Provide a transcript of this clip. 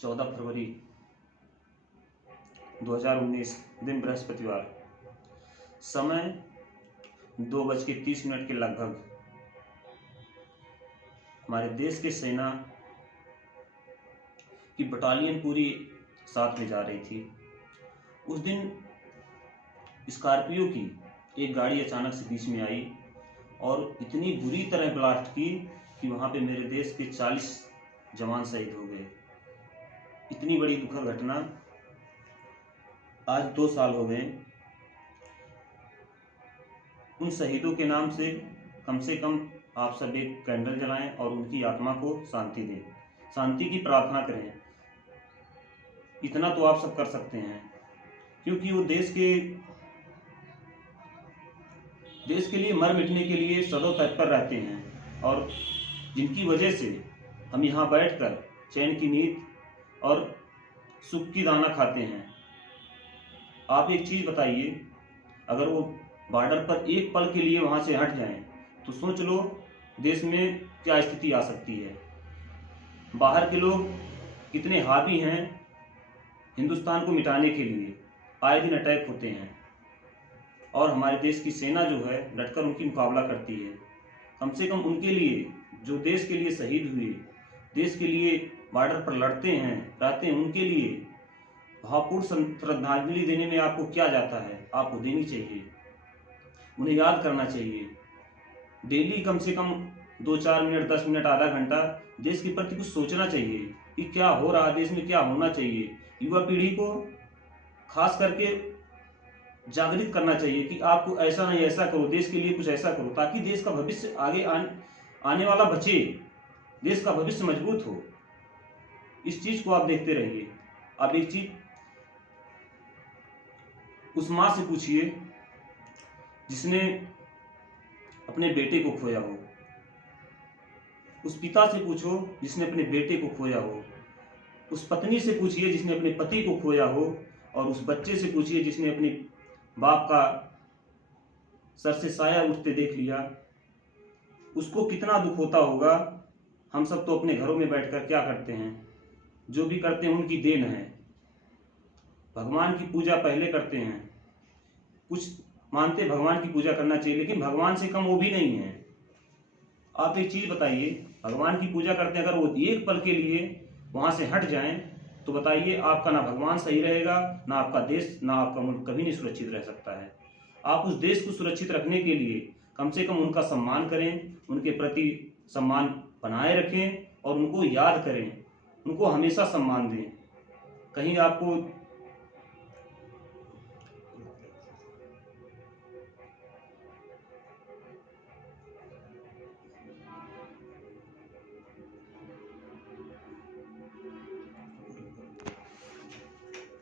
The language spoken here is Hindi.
14 फरवरी 2019 दिन बृहस्पतिवार। समय 2:30 के लगभग हमारे देश के सेना की बटालियन पूरी साथ में जा रही थी। उस दिन स्कॉर्पियो की एक गाड़ी अचानक से बीच में आई और इतनी बुरी तरह ब्लास्ट की कि वहाँ पे मेरे देश के 40 जवान शहीद हो गए। इतनी बड़ी दुखद घटना। आज 2 साल हो गए। उन शहीदों के नाम से कम आप सब एक कैंडल जलाएं और उनकी आत्मा को शांति दें, शांति की प्रार्थना करें। इतना तो आप सब कर सकते हैं, क्योंकि वो देश के लिए मर मिटने के लिए सदैव तत्पर रहते हैं और जिनकी वजह से हम यहाँ बैठकर चैन की नींद और सुख की दाना खाते हैं। आप एक चीज़ बताइए, अगर वो बॉर्डर पर एक पल के लिए वहाँ से हट जाएं तो सोच लो देश में क्या स्थिति आ सकती है। बाहर के लोग कितने हावी हैं हिंदुस्तान को मिटाने के लिए, आए दिन अटैक होते हैं और हमारे देश की सेना जो है डटकर उनकी मुकाबला करती है। कम से कम उनके लिए, जो देश के लिए शहीद हुए, देश के लिए बॉर्डर पर लड़ते हैं रहते हैं, उनके लिए भावपूर्ण श्रद्धांजलि देने में आपको क्या जाता है, आपको देनी चाहिए। उन्हें याद करना चाहिए। डेली कम से कम 2-4 मिनट, 10 मिनट, आधा घंटा देश के प्रति कुछ सोचना चाहिए कि क्या हो रहा है, देश में क्या होना चाहिए। युवा पीढ़ी को खास करके जागृत करना चाहिए कि आपको ऐसा नहीं ऐसा करो, देश के लिए कुछ ऐसा करो, ताकि देश का भविष्य आगे आने वाला बचे, देश का भविष्य मजबूत हो। इस चीज को आप देखते रहिए। आप एक चीज उस माँ से पूछिए जिसने अपने बेटे को खोया हो, उस पिता से पूछो जिसने अपने बेटे को खोया हो, उस पत्नी से पूछिए जिसने अपने पति को खोया हो, और उस बच्चे से पूछिए जिसने अपने बाप का सर से साया उठते देख लिया। उसको कितना दुख होता होगा। हम सब तो अपने घरों में बैठकर क्या करते हैं, जो भी करते हैं उनकी देन है। भगवान की पूजा पहले करते हैं, कुछ मानते भगवान की पूजा करना चाहिए, लेकिन भगवान से कम वो भी नहीं है। आप एक चीज बताइए, भगवान की पूजा करते हैं, अगर वो एक पल के लिए वहां से हट जाएं तो बताइए आपका ना भगवान सही रहेगा, ना आपका देश, ना आपका मुल्क कभी नहीं सुरक्षित रह सकता है। आप उस देश को सुरक्षित रखने के लिए कम से कम उनका सम्मान करें, उनके प्रति सम्मान बनाए रखें और उनको याद करें, उनको हमेशा सम्मान दें। कहीं आपको